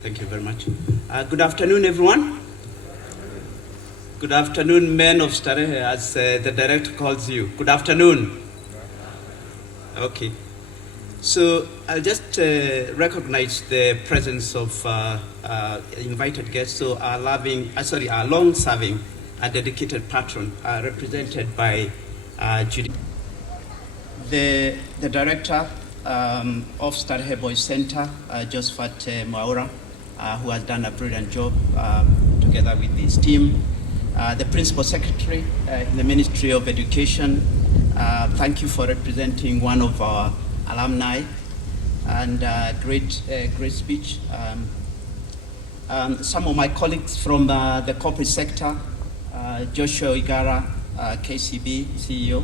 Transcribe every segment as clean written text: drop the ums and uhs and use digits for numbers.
Thank you very much. Good afternoon, everyone. Good afternoon, men of Starehe, as the director calls you. Good afternoon. Okay. So I'll just recognize the presence of invited guests. So our long-serving and dedicated patron, represented by Judy, the director of Starehe Boys Center, Josephat Mwaura, who has done a brilliant job together with his team. The Principal Secretary in the Ministry of Education, thank you for representing one of our alumni, and great speech. Some of my colleagues from the corporate sector, Joshua Igara, KCB CEO.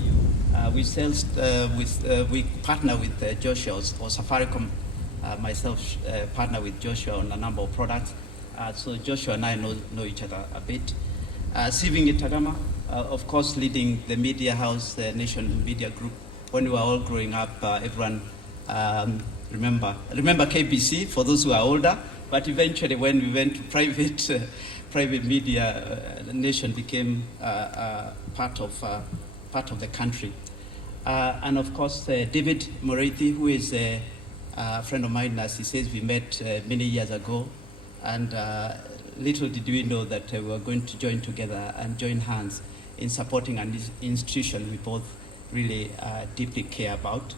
We partner with Joshua, or Safaricom. Myself partner with Joshua on a number of products. So Joshua and I know each other a bit. Siving Itagama, of course, leading the media house, Nation Media Group. When we were all growing up, everyone remember KBC, for those who are older, but eventually when we went to private media, Nation became part of the country. And of course, David Moretti, who is a friend of mine, as he says, we met many years ago, and little did we know that we were going to join together and join hands in supporting an institution we both really deeply care about.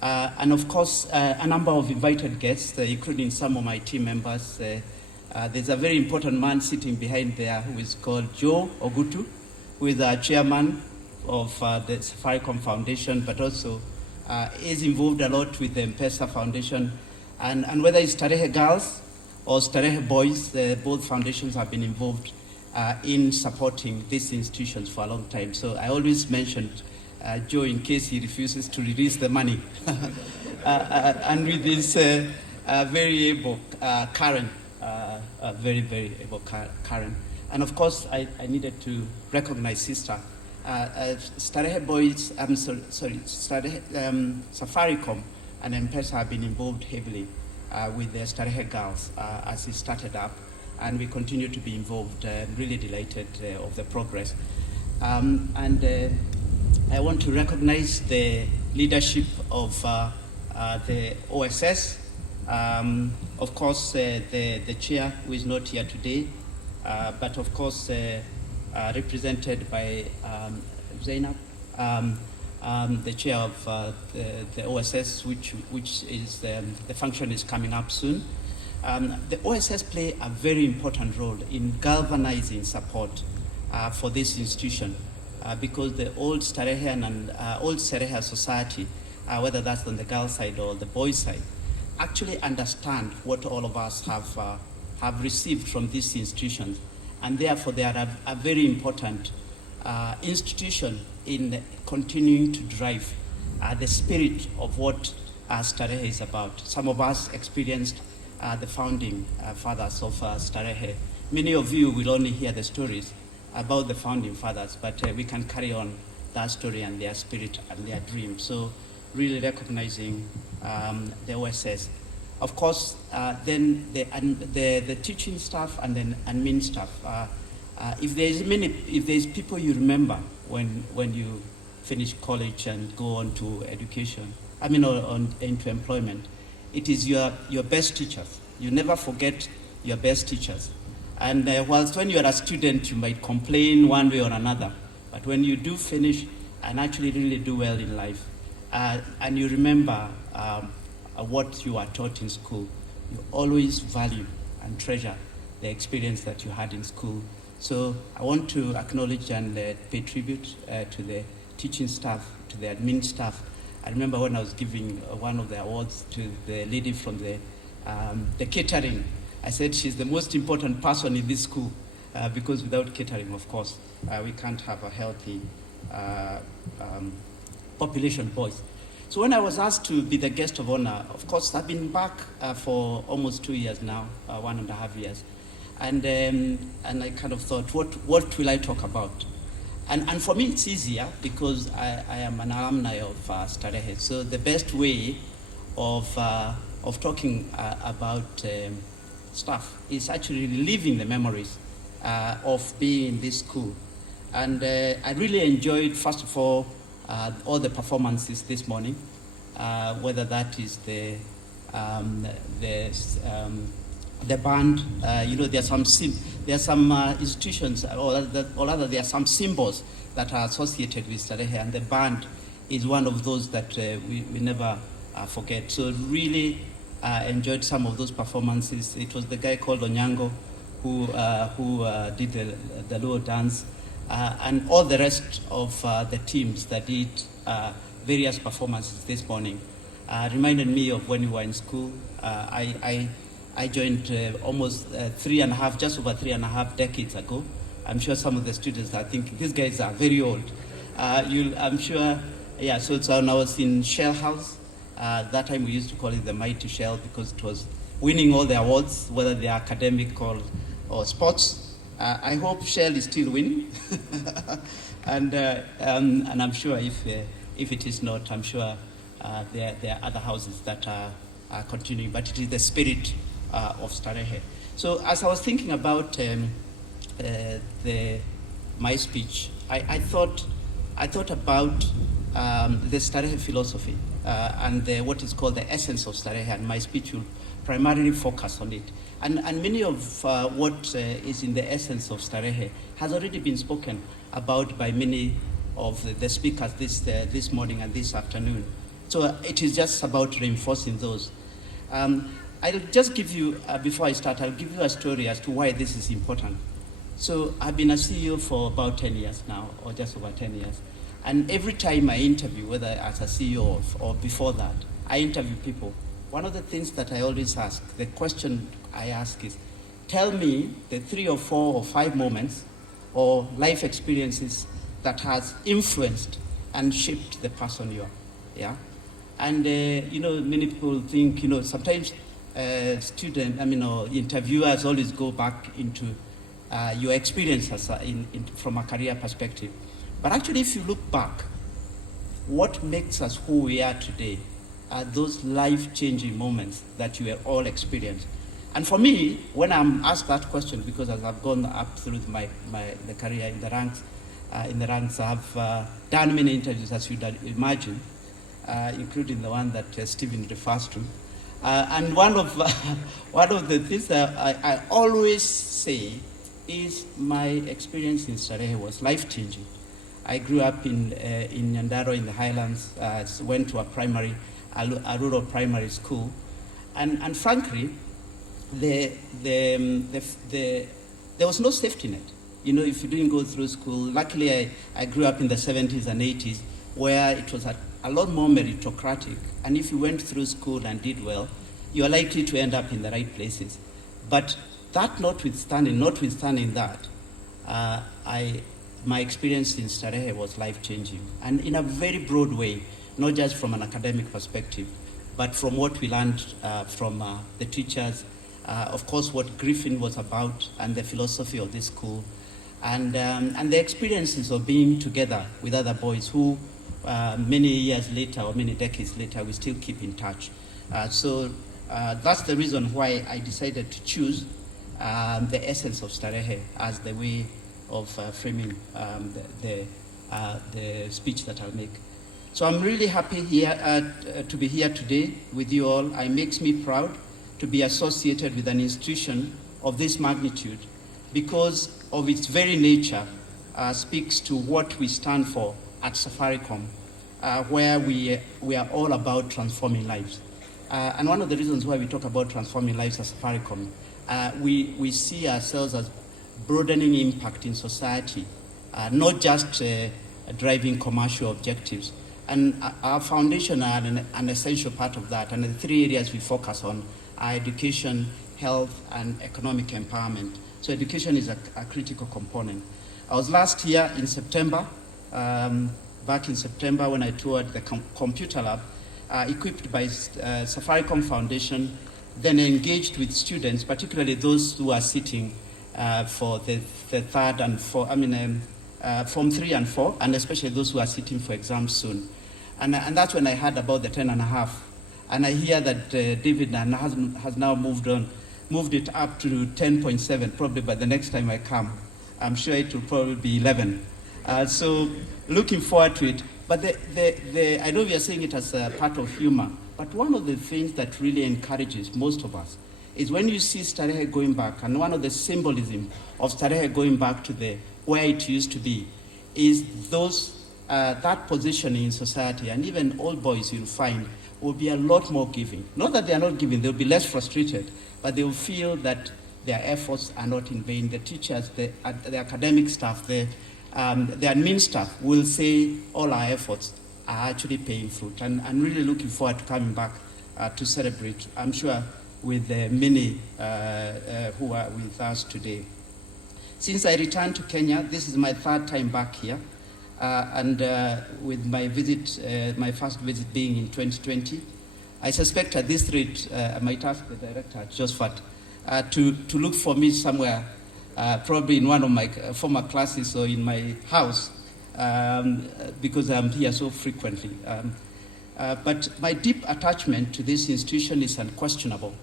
And of course, a number of invited guests, including some of my team members. There's a very important man sitting behind there who is called Joe Ogutu, who is our chairman of the Safaricom Foundation, but also is involved a lot with the M-Pesa Foundation. And whether it's Starehe Girls or Starehe Boys, both foundations have been involved in supporting these institutions for a long time. So I always mentioned Joe in case he refuses to release the money. And with this very able Karen, very, very able Karen. And of course, I needed to recognize Sister. Starehe Boys, Safaricom and M-Pesa have been involved heavily with the Starehe Girls as it started up, and we continue to be involved. Really delighted of the progress. And I want to recognize the leadership of the OSS. Of course, the chair, who is not here today, but of course, represented by Zainab, the chair of the OSS, which is the function is coming up soon. The OSS play a very important role in galvanizing support for this institution because the old Starehean and old Starehe society, whether that's on the girl side or the boy side, actually understand what all of us have received from these institutions. And therefore, they are a very important institution in continuing to drive the spirit of what Starehe is about. Some of us experienced the founding fathers of Starehe. Many of you will only hear the stories about the founding fathers, but we can carry on that story and their spirit and their dream. So really recognizing the OSS. Of course, then the teaching staff and then admin staff. If there's people you remember when you finish college and go on to education, into employment, it is your best teachers. You never forget your best teachers. And whilst when you are a student, you might complain one way or another, but when you do finish and actually really do well in life, and you remember what you are taught in school, you always value and treasure the experience that you had in school. So I want to acknowledge and pay tribute to the teaching staff, to the admin staff. I remember when I was giving one of the awards to the lady from the catering, I said she's the most important person in this school because without catering, of course, we can't have a healthy population boys. So when I was asked to be the guest of honor, of course, I've been back for almost 2 years now, 1.5 years. And I kind of thought, what will I talk about? And for me, it's easier because I am an alumni of Starehe. So the best way of talking about staff is actually reliving the memories of being in this school. And I really enjoyed, first of all the performances this morning, whether that is the band. There are some institutions, or rather there are some symbols that are associated with Starehe, and the band is one of those that we never forget. So really enjoyed some of those performances. It was the guy called Onyango who did the Luo dance, and all the rest of the teams that did various performances this morning. Reminded me of when we were in school. I joined almost just over 3.5 decades ago. I'm sure some of the students are thinking, these guys are very old. I'm sure, yeah, so when I was in Shell House, that time we used to call it the Mighty Shell because it was winning all the awards, whether they are academic or sports. I hope Shell is still winning. and I'm sure if it is not, I'm sure there are other houses that are continuing, but it is the spirit of Starehe. So as I was thinking about my speech, I thought about the Starehe philosophy and what is called the essence of Starehe, and my speech will primarily focus on it. And many of what is in the essence of Starehe has already been spoken about by many of the speakers this morning and this afternoon. So it is just about reinforcing those. I'll just give you, before I start, I'll give you a story as to why this is important. So I've been a CEO for about 10 years now, or just over 10 years. And every time I interview, whether as a CEO or before that, I interview people. One of the things that I always ask, the question I ask is, tell me the 3 or 4 or 5 moments or life experiences that has influenced and shaped the person you are. Yeah? And, many people think, sometimes interviewers always go back into your experiences from a career perspective. But actually, if you look back, what makes us who we are today are those life-changing moments that you have all experienced. And for me, when I'm asked that question, because as I've gone up through the career in the ranks, I've done many interviews, as you'd imagine, including the one that Stephen refers to. And one of the things that I always say is my experience in Starehe was life-changing. I grew up in Nyandarua in the Highlands, went to a rural primary school, and frankly, there was no safety net. If you didn't go through school, luckily I grew up in the 70s and 80s, where it was a lot more meritocratic, and if you went through school and did well, you are likely to end up in the right places. But that notwithstanding that, my experience in Starehe was life-changing, and in a very broad way, not just from an academic perspective, but from what we learned from the teachers, of course, what Griffin was about, and the philosophy of this school, and the experiences of being together with other boys who, many years later or many decades later, we still keep in touch. So that's the reason why I decided to choose the essence of Starehe as the way of framing the speech that I'll make. So I'm really happy to be here today with you all. It makes me proud to be associated with an institution of this magnitude, because of its very nature speaks to what we stand for at Safaricom, where we are all about transforming lives. And one of the reasons why we talk about transforming lives at Safaricom, we see ourselves as broadening impact in society, not just driving commercial objectives. And our foundation are an essential part of that. And the 3 areas we focus on are education, health, and economic empowerment. So education is a critical component. I was last year in September, back in September when I toured the computer lab, equipped by Safaricom Foundation, then engaged with students, particularly those who are sitting for the third and fourth, Form 3 and 4, and especially those who are sitting for exams soon. And that's when I heard about the 10.5. And I hear that David has now moved on moved it up to 10.7, probably by the next time I come. I'm sure it will probably be 11. So looking forward to it. But I know we are saying it as a part of humor, but one of the things that really encourages most of us is when you see Starehe going back, and one of the symbolism of Starehe going back to where it used to be, is that positioning in society, and even old boys you'll find will be a lot more giving. Not that they are not giving, they'll be less frustrated, but they will feel that their efforts are not in vain. The teachers, the academic staff, the admin staff will say all our efforts are actually paying fruit. And I'm really looking forward to coming back to celebrate, I'm sure, with many who are with us today. Since I returned to Kenya, this is my third time back here. And with my visit, my first visit being in 2020, I suspect at this rate, I might ask the director, Josephat, to look for me somewhere, probably in one of my former classes or in my house, because I'm here so frequently. But my deep attachment to this institution is unquestionable.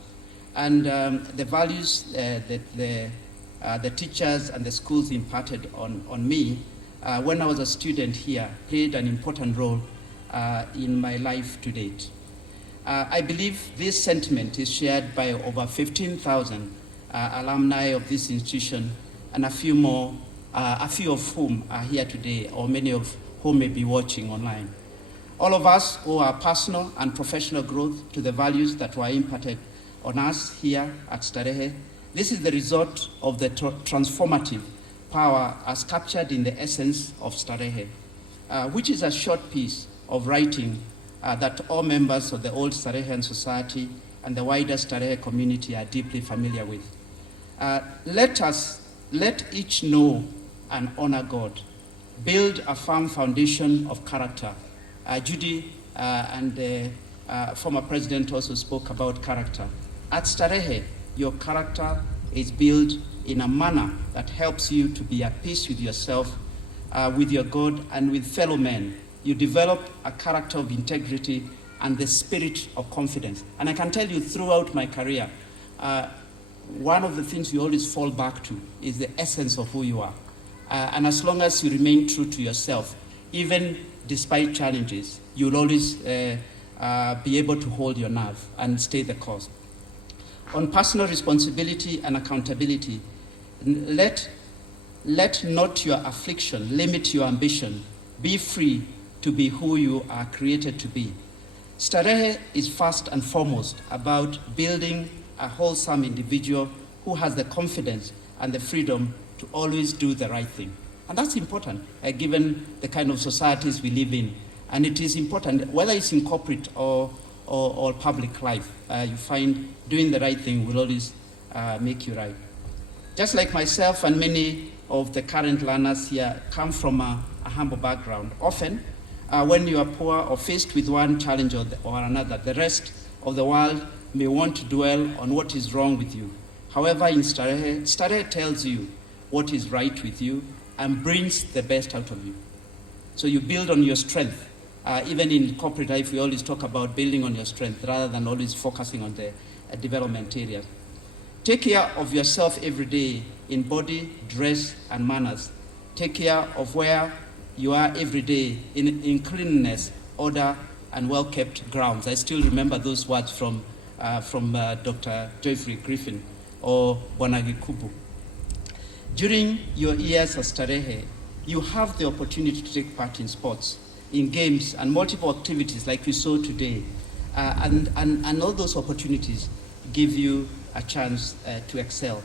And the values that the teachers and the schools imparted on me when I was a student here played an important role in my life to date. I believe this sentiment is shared by over 15,000 alumni of this institution, and a few of whom are here today, or many of whom may be watching online. All of us owe our personal and professional growth to the values that were imparted on us here at Starehe. This is the result of the transformative power as captured in the essence of Starehe, which is a short piece of writing that all members of the old Starehean society and the wider Starehe community are deeply familiar with. Let each know and honor God. Build a firm foundation of character. Judy and the former president also spoke about character. At Starehe, your character is built in a manner that helps you to be at peace with yourself, with your God, and with fellow men. You develop a character of integrity and the spirit of confidence. And I can tell you throughout my career, one of the things you always fall back to is the essence of who you are. And as long as you remain true to yourself, even despite challenges, you'll always be able to hold your nerve and stay the course. On personal responsibility and accountability, let not your affliction limit your ambition. Be free to be who you are created to be. Starehe is first and foremost about building a wholesome individual who has the confidence and the freedom to always do the right thing. And that's important, given the kind of societies we live in. And it is important, whether it's in corporate or public life, you find doing the right thing will always make you right. Just like myself and many of the current learners here come from a humble background. Often, when you are poor or faced with one challenge or another, the rest of the world may want to dwell on what is wrong with you. However, in Starehe tells you what is right with you and brings the best out of you. So you build on your strength. Even in corporate life, we always talk about building on your strength rather than always focusing on the development areas. Take care of yourself every day in body, dress, and manners. Take care of where you are every day in cleanliness, order, and well-kept grounds. I still remember those words from Dr. Joyfrey Griffin or Bwanagi Kubu. During your years at Starehe, you have the opportunity to take part in sports, in games, and multiple activities like we saw today. And all those opportunities give you a chance to excel.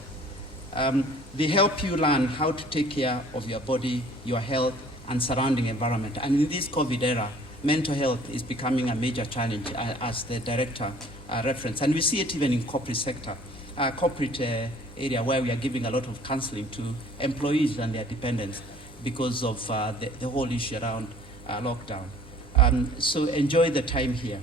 They help you learn how to take care of your body, your health, and surrounding environment. And in this COVID era, mental health is becoming a major challenge, as the director referenced. And we see it even in corporate sector, corporate area, where we are giving a lot of counseling to employees and their dependents because of the whole issue around lockdown. So enjoy the time here.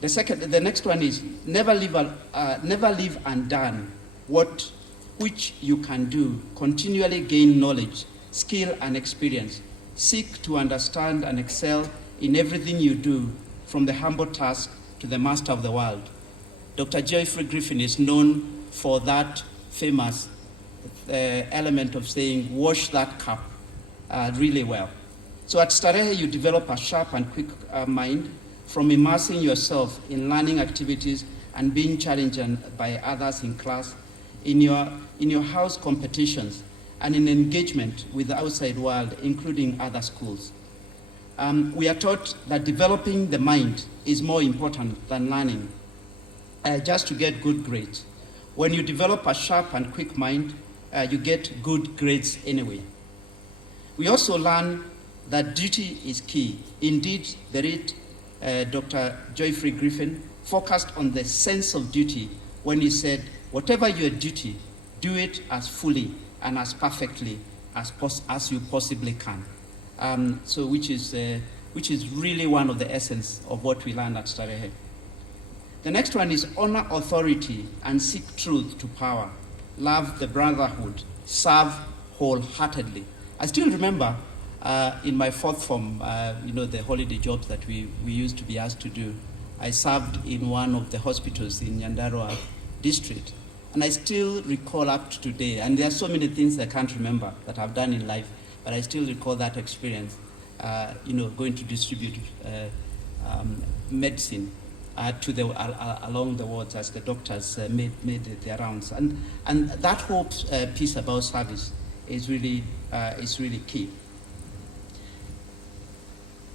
The next one is never leave undone which you can do. Continually gain knowledge, skill, and experience. Seek to understand and excel in everything you do, from the humble task to the master of the world. Dr. Geoffrey Griffin is known for that famous element of saying, wash that cup really well. So at Starehe, you develop a sharp and quick mind from immersing yourself in learning activities and being challenged by others in class, in your house competitions, and in engagement with the outside world, including other schools. We are taught that developing the mind is more important than learning just to get good grades. When you develop a sharp and quick mind, you get good grades anyway. We also learn that duty is key. Indeed, the late Dr. Geoffrey Griffin focused on the sense of duty when he said, whatever your duty, do it as fully and as perfectly as you possibly can. So which is really one of the essence of what we learn at Starehe. The next one is honor authority and seek truth to power. Love the brotherhood, serve wholeheartedly. I still remember in my fourth form, the holiday jobs that we used to be asked to do. I served in one of the hospitals in Nyandarua district. And I still recall up to today, and there are so many things I can't remember that I've done in life, but I still recall that experience, going to distribute medicine along the wards as the doctors made their rounds. And that whole piece about service is really key.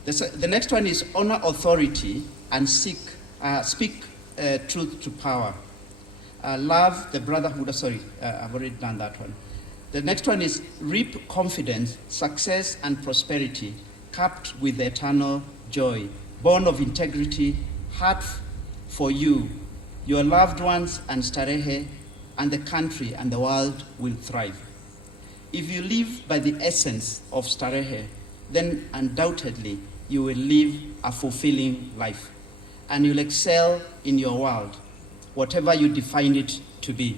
The next one is honor authority and speak truth to power. Love the brotherhood. I've already done that one. The next one is reap confidence, success, and prosperity, capped with eternal joy, born of integrity, heart for you, your loved ones, and Starehe, and the country and the world will thrive. If you live by the essence of Starehe, then undoubtedly you will live a fulfilling life, and you'll excel in your world, whatever you define it to be.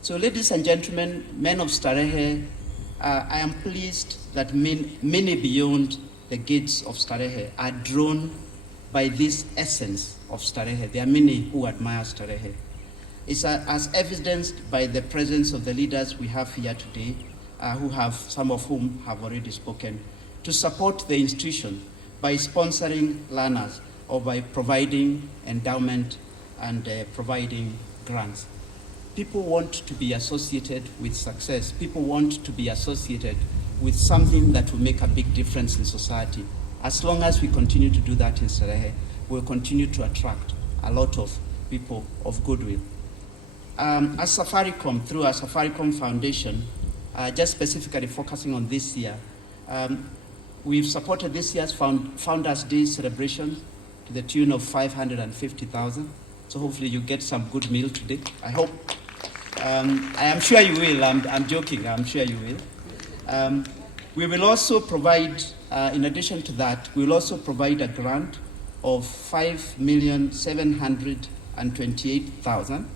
So ladies and gentlemen, men of Starehe, I am pleased that many beyond the gates of Starehe are drawn by this essence of Starehe. There are many who admire Starehe. It's as evidenced by the presence of the leaders we have here today, some of whom have already spoken, to support the institution by sponsoring learners or by providing endowment and providing grants. People want to be associated with success. People want to be associated with something that will make a big difference in society. As long as we continue to do that in Starehe, we'll continue to attract a lot of people of goodwill. As Safaricom, through our Safaricom Foundation, just specifically focusing on this year, we've supported this year's Founders' Day celebration to the tune of 550,000. So hopefully you get some good meal today. I hope. I am sure you will. I'm joking. I'm sure you will. We will also provide, in addition to that, we will also provide a grant of 5,728,000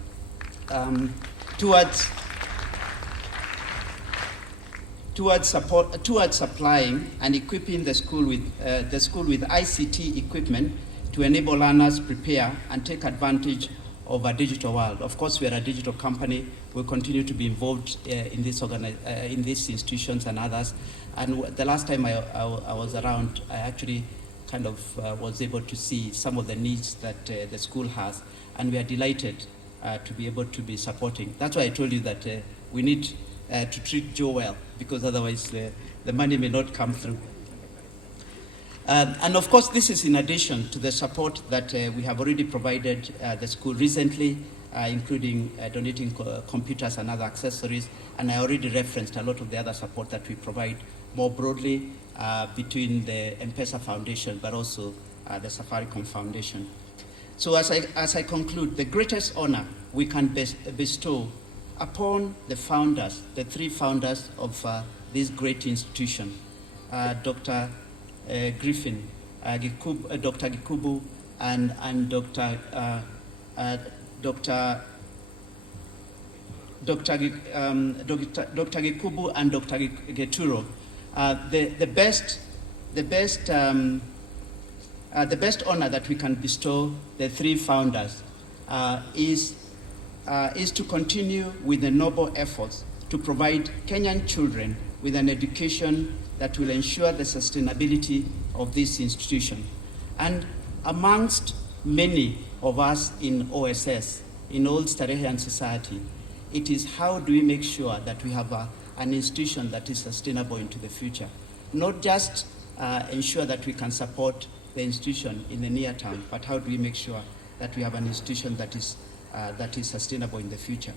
towards supplying and equipping the school with ICT equipment to enable learners prepare and take advantage of a digital world. Of course, we are a digital company. We'll continue to be involved in these institutions and others. And the last time I was around, I actually kind of was able to see some of the needs that the school has, and we are delighted to be able to be supporting. That's why I told you that we need to treat Joe well, because otherwise the money may not come through. And of course, this is in addition to the support that we have already provided the school recently, including donating computers and other accessories. And I already referenced a lot of the other support that we provide more broadly between the M-Pesa Foundation, but also the Safaricom Foundation. So as I conclude, the greatest honor we can bestow upon the founders, the three founders of this great institution, Dr. Griffin, Dr. Gikubu, and Dr. Gikubu and Dr. Geturo. The best honor that we can bestow the three founders is to continue with the noble efforts to provide Kenyan children with an education that will ensure the sustainability of this institution. And amongst many of us in OSS, in Old Starehean society, it is how do we make sure that we have an institution that is sustainable into the future. Not just ensure that we can support the institution in the near term, but how do we make sure that we have an institution that is sustainable in the future.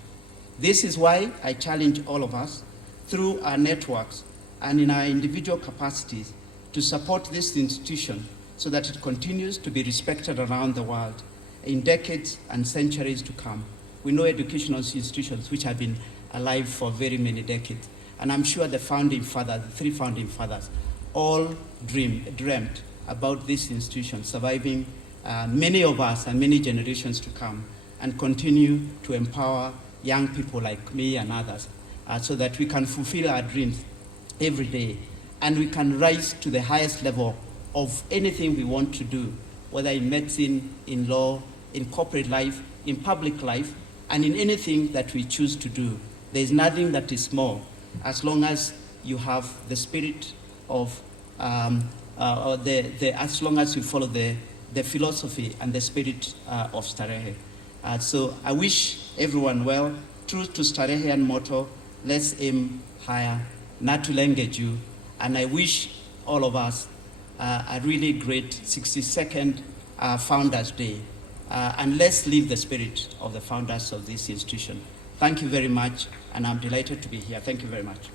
This is why I challenge all of us through our networks and in our individual capacities to support this institution so that it continues to be respected around the world in decades and centuries to come. We know educational institutions which have been alive for very many decades, and I'm sure the founding fathers, the three founding fathers, all dreamt about this institution surviving many of us and many generations to come, and continue to empower young people like me and others so that we can fulfill our dreams every day, and we can rise to the highest level of anything we want to do, whether in medicine, in law, in corporate life, in public life, and in anything that we choose to do. There is nothing that is small, as long as you have the spirit of, as long as you follow the philosophy and the spirit of Starehe. So I wish everyone well. True to Starehean motto, let's aim higher, not to language you. And I wish all of us a really great 62nd Founders Day. And let's live the spirit of the founders of this institution. Thank you very much, and I'm delighted to be here. Thank you very much.